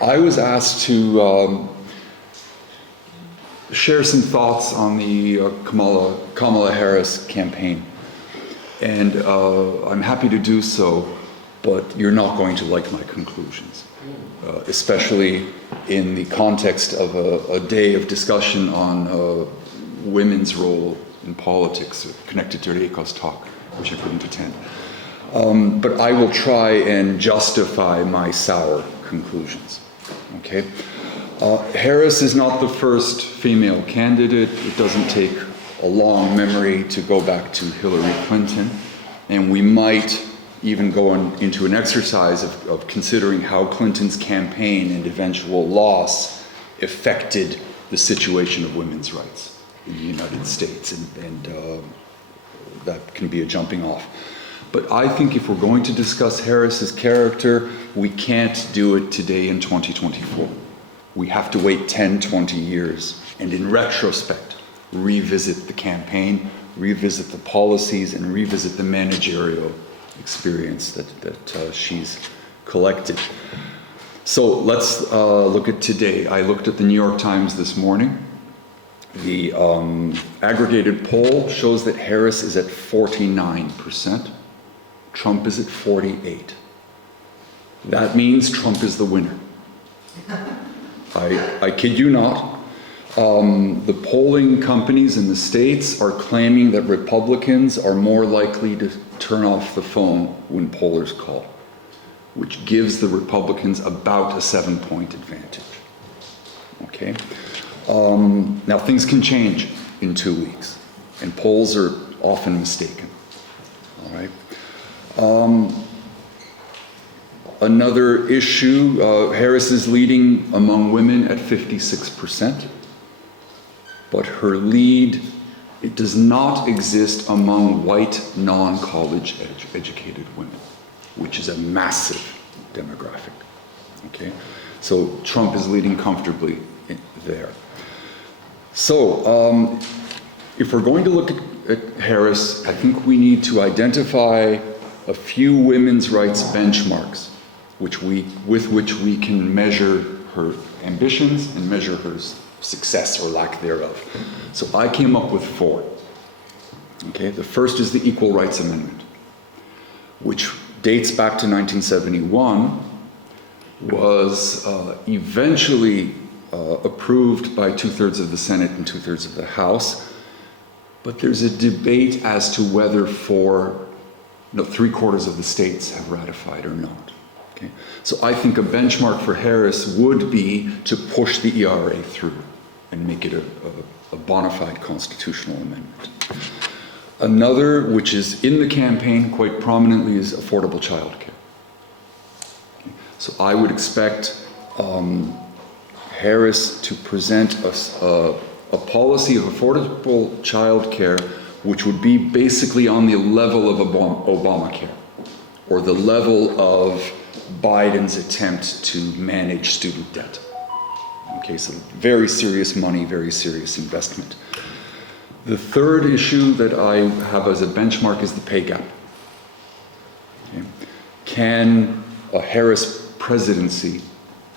I was asked to share some thoughts on the Kamala Harris campaign. And I'm happy to do so, but you're not going to like my conclusions, especially in the context of a day of discussion on women's role in politics connected to Reiko's talk, which I couldn't attend. But I will try and justify my sour conclusions. Okay? Harris is not the first female candidate. It doesn't take a long memory to go back to Hillary Clinton. And we might even go into an exercise of considering how Clinton's campaign and eventual loss affected the situation of women's rights in the United States. And that can be a jumping off. But I think if we're going to discuss Harris's character, we can't do it today in 2024. We have to wait 10, 20 years, and in retrospect, revisit the campaign, revisit the policies, and revisit the managerial experience that she's collected. So let's look at today. I looked at the New York Times this morning. The aggregated poll shows that Harris is at 49%. Trump is at 48%. That means Trump is the winner. I kid you not. The polling companies in the states are claiming that Republicans are more likely to turn off the phone when pollers call, which gives the Republicans about a 7-point advantage. Okay? Now things can change in 2 weeks, and polls are often mistaken. All right? Another issue, Harris is leading among women at 56%, but her lead, it does not exist among white, non-college educated women, which is a massive demographic, okay? So Trump is leading comfortably there. So if we're going to look at Harris, I think we need to identify a few women's rights benchmarks with which we can measure her ambitions and measure her success or lack thereof. So I came up with 4. Okay, the first is the Equal Rights Amendment, which dates back to 1971, was eventually approved by 2/3 of the Senate and 2/3 of the House, but there's a debate as to whether 3/4 of the states have ratified or not. Okay? So I think a benchmark for Harris would be to push the ERA through and make it a bona fide constitutional amendment. Another, which is in the campaign quite prominently, is affordable childcare. Okay? So I would expect Harris to present a policy of affordable childcare which would be basically on the level of Obamacare, or the level of Biden's attempt to manage student debt. Okay, so very serious money, very serious investment. The third issue that I have as a benchmark is the pay gap. Okay. Can a Harris presidency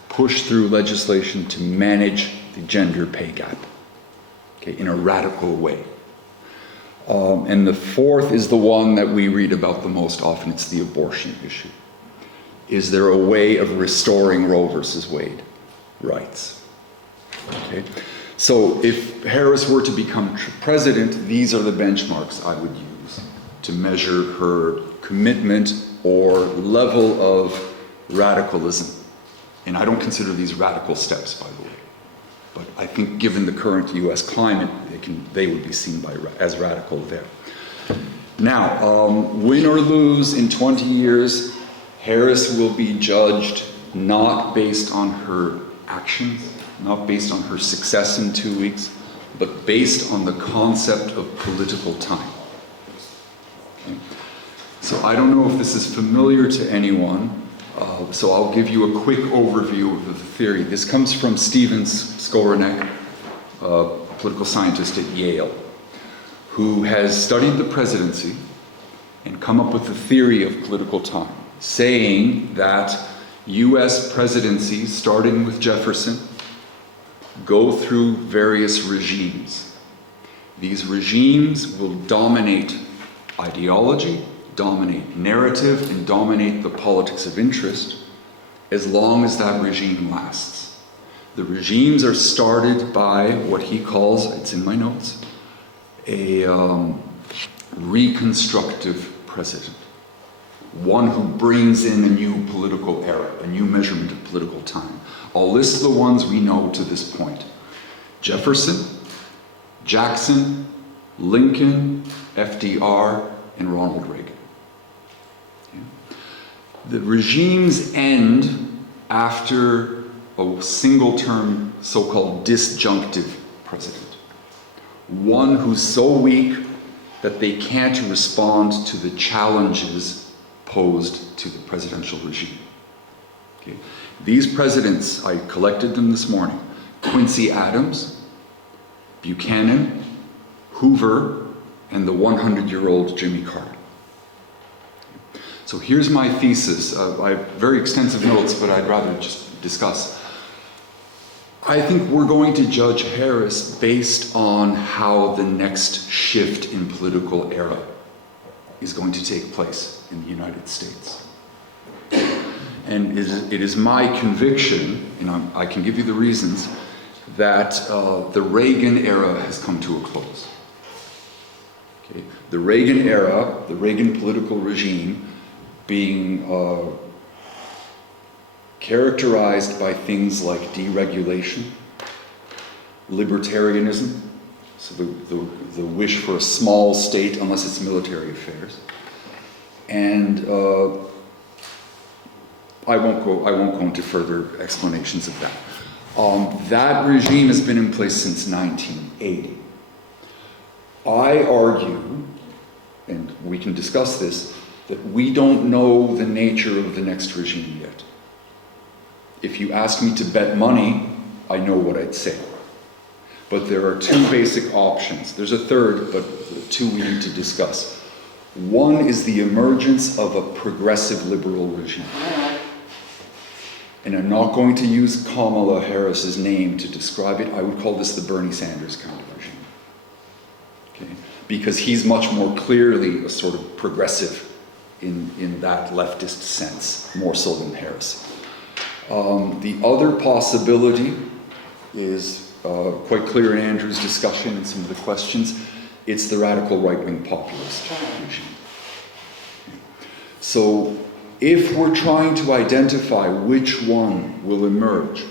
push through legislation to manage the gender pay gap, okay, in a radical way? And the fourth is the one that we read about the most often. It's the abortion issue. Is there a way of restoring Roe versus Wade rights? Okay. So if Harris were to become president, these are the benchmarks I would use to measure her commitment or level of radicalism. And I don't consider these radical steps, by the way. But I think given the current US climate, they would be seen as radical there. Now, win or lose in 20 years, Harris will be judged not based on her actions, not based on her success in 2 weeks, but based on the concept of political time. Okay? So I don't know if this is familiar to anyone, so I'll give you a quick overview of the theory. This comes from Steven Skowronek, a political scientist at Yale, who has studied the presidency and come up with the theory of political time, saying that US presidencies, starting with Jefferson, go through various regimes. These regimes will dominate ideology, dominate narrative, and dominate the politics of interest as long as that regime lasts. The regimes are started by what he calls, it's in my notes, a reconstructive president. One who brings in a new political era, a new measurement of political time. I'll list the ones we know to this point. Jefferson, Jackson, Lincoln, FDR, and Ronald Reagan. Okay. The regimes end after a single-term, so-called disjunctive president. One who's so weak that they can't respond to the challenges posed to the presidential regime. Okay. These presidents, I collected them this morning: Quincy Adams, Buchanan, Hoover, and the 100-year-old Jimmy Carter. So here's my thesis. I have very extensive notes, but I'd rather just discuss. I think we're going to judge Harris based on how the next shift in political era is going to take place in the United States. And it is my conviction, and I can give you the reasons, that the Reagan era has come to a close. Okay. The Reagan era, the Reagan political regime, being characterized by things like deregulation, libertarianism, so the wish for a small state unless it's military affairs, and I won't go into further explanations of that. That regime has been in place since 1980. I argue, and we can discuss this, that we don't know the nature of the next regime yet. If you ask me to bet money, I know what I'd say. But there are two basic options. There's a third, but two we need to discuss. One is the emergence of a progressive liberal regime. And I'm not going to use Kamala Harris's name to describe it. I would call this the Bernie Sanders kind of regime. Okay? Because he's much more clearly a sort of progressive in that leftist sense, more so than Harris. The other possibility is quite clear in Andrew's discussion and some of the questions. It's the radical right-wing populist regime. So if we're trying to identify which one will emerge,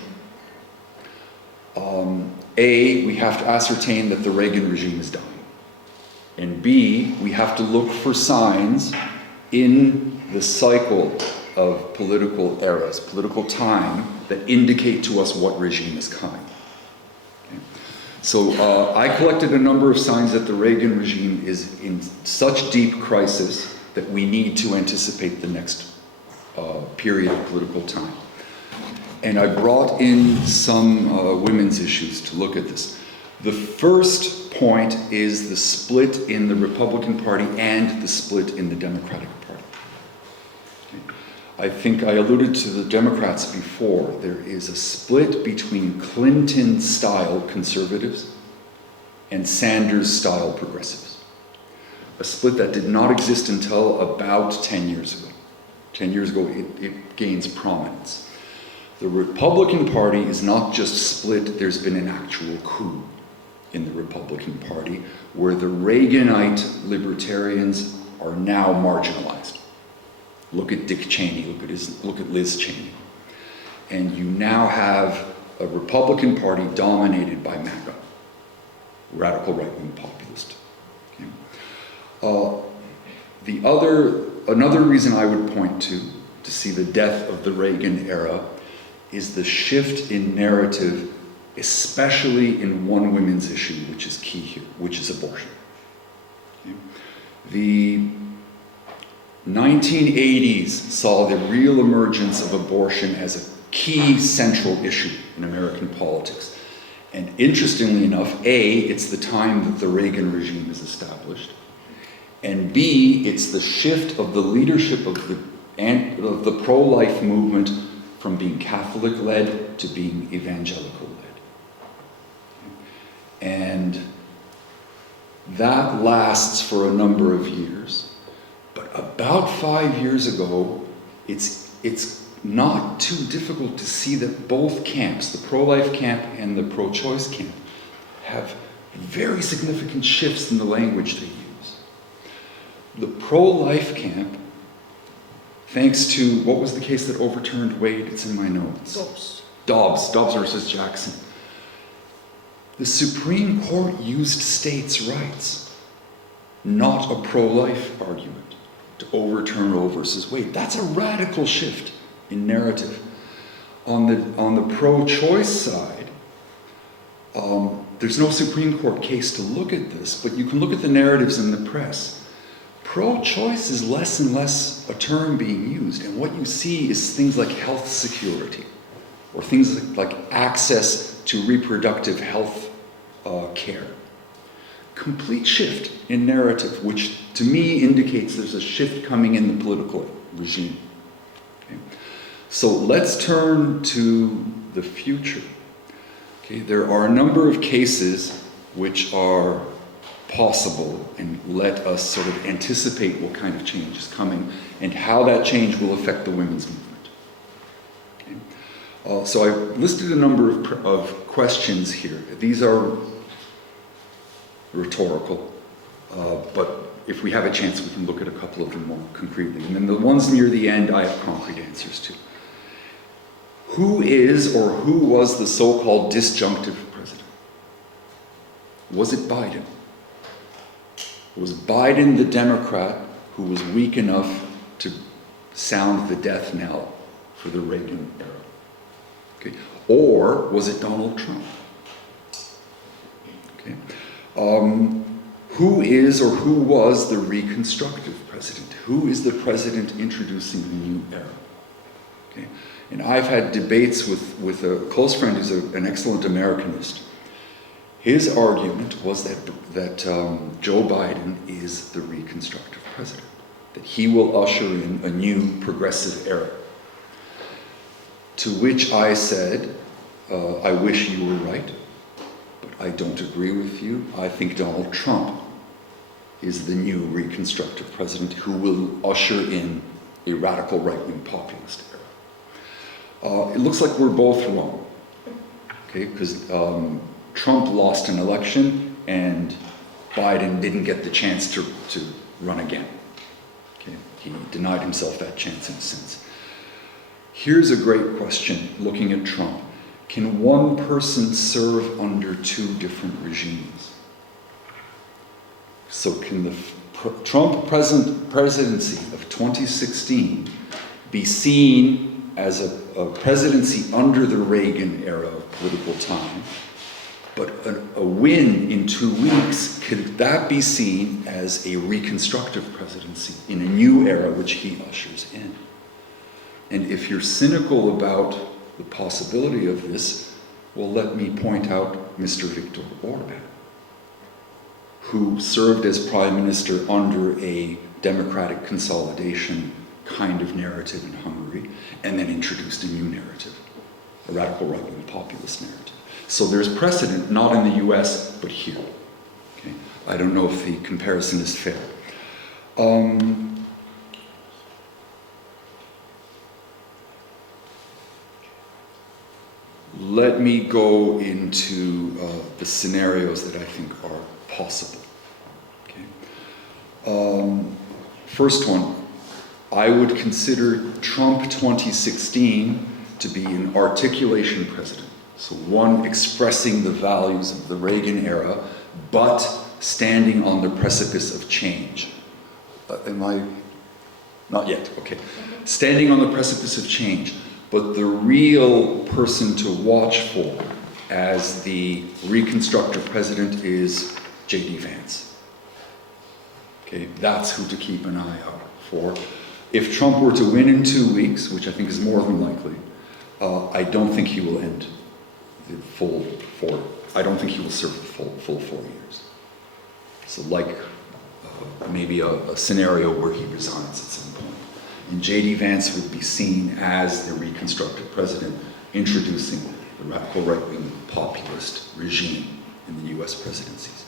A, we have to ascertain that the Reagan regime is dying. And B, we have to look for signs in the cycle of political eras, political time, that indicate to us what regime is coming. Okay. So I collected a number of signs that the Reagan regime is in such deep crisis that we need to anticipate the next period of political time. And I brought in some women's issues to look at this. The first point is the split in the Republican Party and the split in the Democratic Party. Okay. I think I alluded to the Democrats before. There is a split between Clinton-style conservatives and Sanders-style progressives. A split that did not exist until about 10 years ago. 10 years ago, it gains prominence. The Republican Party is not just split, there's been an actual coup in the Republican Party, where the Reaganite libertarians are now marginalized. Look at Dick Cheney, look at Liz Cheney. And you now have a Republican Party dominated by MAGA, radical right-wing populist. Okay. Another reason I would point to see the death of the Reagan era is the shift in narrative, especially in one women's issue, which is key here, which is abortion. Okay. The 1980s saw the real emergence of abortion as a key central issue in American politics. And interestingly enough, A, it's the time that the Reagan regime is established, and B, it's the shift of the leadership of the pro-life movement from being Catholic-led to being evangelical-led. And that lasts for a number of years. But about 5 years ago, it's not too difficult to see that both camps, the pro-life camp and the pro-choice camp, have very significant shifts in the language they use. The pro-life camp, thanks to, what was the case that overturned Wade? It's in my notes. Dobbs versus Jackson. The Supreme Court used states' rights, not a pro-life argument, to overturn Roe versus Wade. That's a radical shift in narrative. On the pro-choice side, there's no Supreme Court case to look at this, but you can look at the narratives in the press. Pro-choice is less and less a term being used, and what you see is things like health security, or things like access to reproductive health care. Complete shift in narrative, which to me indicates there's a shift coming in the political regime. Okay? So let's turn to the future. Okay, there are a number of cases which are possible and let us sort of anticipate what kind of change is coming and how that change will affect the women's movement. Okay. So I listed a number of questions here. These are rhetorical, but if we have a chance, we can look at a couple of them more concretely. And then the ones near the end, I have concrete answers to. Who is or who was the so-called disjunctive president? Was it Biden? Was Biden the Democrat who was weak enough to sound the death knell for the Reagan era? Okay. Or was it Donald Trump? Okay. Who is or who was the reconstructive president? Who is the president introducing the new era? Okay. And I've had debates with a close friend who's an excellent Americanist. His argument was that Joe Biden is the reconstructive president, that he will usher in a new progressive era. To which I said, I wish you were right, but I don't agree with you. I think Donald Trump is the new reconstructive president who will usher in a radical right-wing populist era. It looks like we're both wrong, okay? Because Trump lost an election and Biden didn't get the chance to run again. Okay? He denied himself that chance in a sense. Here's a great question looking at Trump. Can one person serve under two different regimes? So can the Trump presidency of 2016 be seen as a presidency under the Reagan era of political time, but a win in 2 weeks, could that be seen as a reconstructive presidency in a new era which he ushers in? And if you're cynical about the possibility of this, well, let me point out Mr. Viktor Orbán, who served as prime minister under a democratic consolidation kind of narrative in Hungary, and then introduced a new narrative, a radical right-wing populist narrative. So there's precedent, not in the US, but here. Okay? I don't know if the comparison is fair. Let me go into the scenarios that I think are possible. Okay? First one, I would consider Trump 2016 to be an articulation president. So one expressing the values of the Reagan era, but standing on the precipice of change. Am I? Not yet, okay. Standing on the precipice of change, but the real person to watch for as the reconstructive president is J.D. Vance. Okay, that's who to keep an eye out for. If Trump were to win in 2 weeks, which I think is more than likely, I don't think he will end the full 4. I don't think he will serve the full 4 years. So like maybe a scenario where he resigns at some point And J.D. Vance would be seen as the reconstructed president introducing the radical right-wing populist regime in the US presidencies.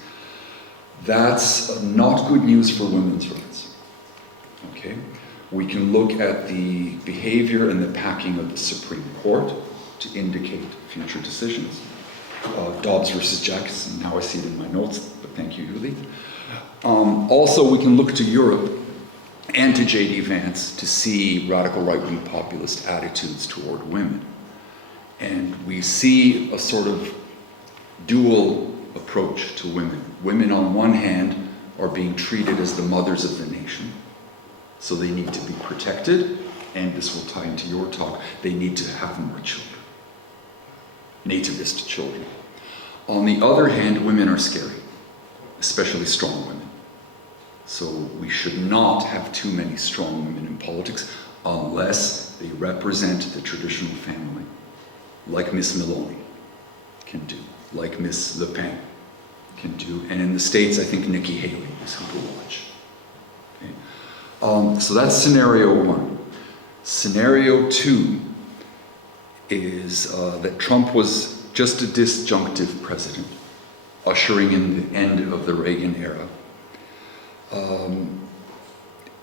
That's not good news for women's rights. Okay? We can look at the behavior and the packing of the Supreme Court to indicate future decisions. Dobbs versus Jackson, now I see it in my notes, but thank you, Yuli. Also, we can look to Europe and to J.D. Vance to see radical right-wing populist attitudes toward women. And we see a sort of dual approach to women. Women, on one hand, are being treated as the mothers of the nation, so they need to be protected, and this will tie into your talk, they need to have more children, nativist children. On the other hand, women are scary, especially strong women. So we should not have too many strong women in politics unless they represent the traditional family, like Miss Maloney can do, like Miss Le Pen can do, and in the States, I think Nikki Haley is who to watch. Okay. So that's scenario one. Scenario two is that Trump was just a disjunctive president, ushering in the end of the Reagan era.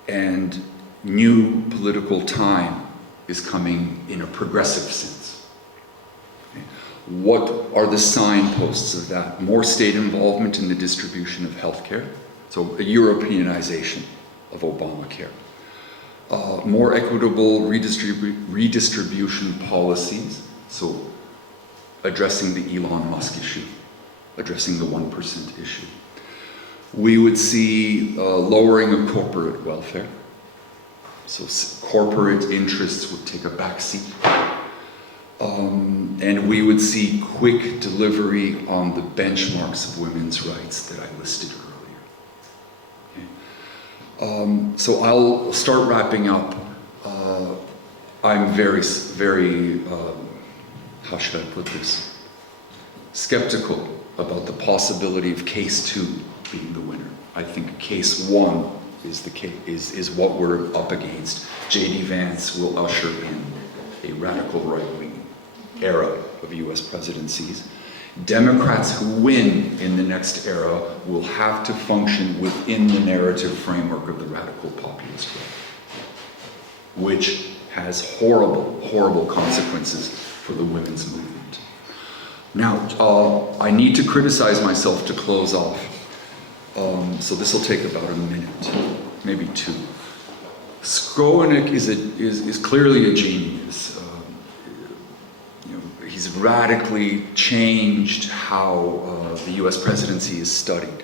And new political time is coming in a progressive sense. Okay. What are the signposts of that? More state involvement in the distribution of healthcare, so a Europeanization of Obamacare. More equitable redistribution policies, so addressing the Elon Musk issue, addressing the 1% issue. We would see lowering of corporate welfare, so corporate interests would take a backseat. And we would see quick delivery on the benchmarks of women's rights that I listed earlier. Okay. So I'll start wrapping up. I'm very, how should I put this? Skeptical about the possibility of case two being the winner. I think case one is is what we're up against. J.D. Vance will usher in a radical right-wing era of US presidencies. Democrats who win in the next era will have to function within the narrative framework of the radical populist right, which has horrible, horrible consequences for the women's movement. Now, I need to criticize myself to close off. So this will take about a minute, maybe two. Skowronek is clearly a genius. He's radically changed how the US presidency is studied,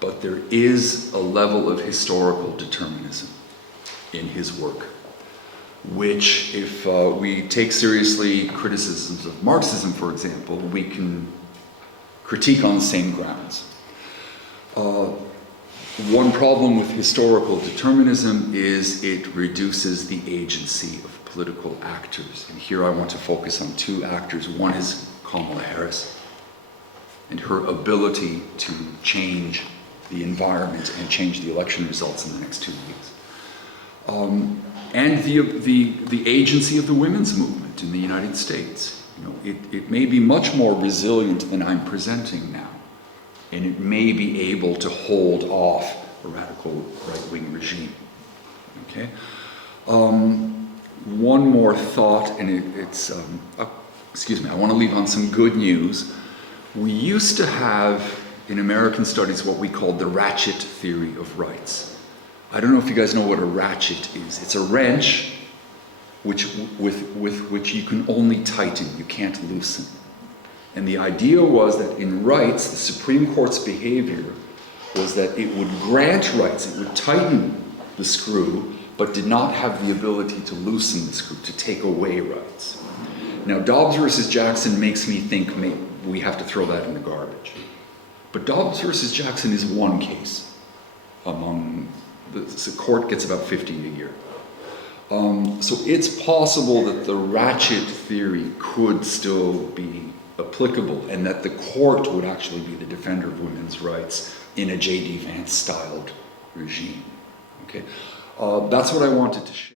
but there is a level of historical determinism in his work, which if we take seriously criticisms of Marxism, for example, we can critique on the same grounds. One problem with historical determinism is it reduces the agency of political actors. And here I want to focus on two actors. One is Kamala Harris and her ability to change the environment and change the election results in the next 2 weeks. And the agency of the women's movement in the United States. It may be much more resilient than I'm presenting now. And it may be able to hold off a radical right-wing regime. Okay? One more thought, and I want to leave on some good news. We used to have in American studies what we called the ratchet theory of rights. I don't know if you guys know what a ratchet is. It's a wrench with which you can only tighten, you can't loosen. And the idea was that in rights, the Supreme Court's behavior was that it would grant rights, it would tighten the screw, but did not have the ability to loosen the screw, to take away rights. Now, Dobbs versus Jackson makes me think we have to throw that in the garbage. But Dobbs versus Jackson is one case among the court gets about 50 a year. So it's possible that the ratchet theory could still be applicable and that the court would actually be the defender of women's rights in a J.D. Vance styled regime. Okay, that's what I wanted to share.